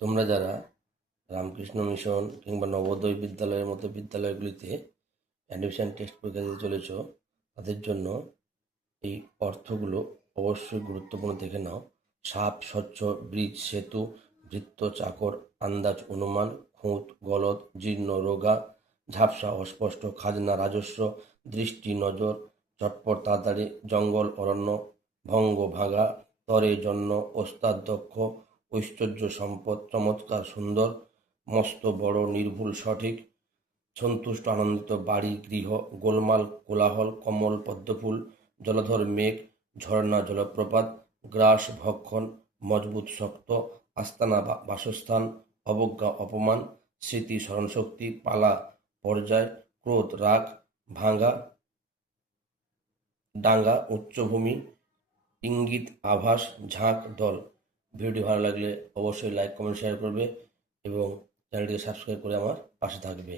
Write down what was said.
তোমরা যারা রামকৃষ্ণ মিশন কিংবা নবোদয় বিদ্যালয়ের মতো বিদ্যালয়গুলিতে অ্যাডমিশন টেস্ট পরীক্ষা দিতে চলেছ, তাদের জন্য এই অর্থগুলো অবশ্যই গুরুত্বপূর্ণ দেখে নাও। সাপ, স্বচ্ছ, ব্রিজ, সেতু, বৃত্ত, চাকর, আন্দাজ, অনুমান, খুঁত, গলদ, জীর্ণ, রোগা, ঝাপসা, অস্পষ্ট, খাজনা, রাজস্ব, দৃষ্টি, নজর, চটপট, তাড়াতাড়ি, জঙ্গল, অরণ্য, ভঙ্গ, ভাঙা, তরে, জন্য, ওস্তাদ, দক্ষ, ঐশ্বর্য, সম্পদ, চমৎকার, সুন্দর, মস্ত, বড়, নির্ভুল, সঠিক, সন্তুষ্ট, আনন্দিত, বাড়ি, গৃহ, গোলমাল, কোলাহল, কমল, পদ্মফুল, জলধর, মেঘ, ঝর্ণা, জলপ্রপাত, গ্রাস, ভক্ষণ, মজবুত, শক্ত, আস্তানা, বাসস্থান, অবজ্ঞা, অপমান, স্মৃতি, স্মরণশক্তি, পালা, পর্যায়, ক্রোধ, রাগ, ভাঙা, ডাঙ্গা, উচ্চভূমি, ইঙ্গিত, আভাস, ঝাঁক, দল। ভিডিওটি ভালো লাগলে অবশ্যই লাইক, কমেন্ট, শেয়ার করবে এবং চ্যানেলটিকে সাবস্ক্রাইব করে আমার পাশে থাকবে।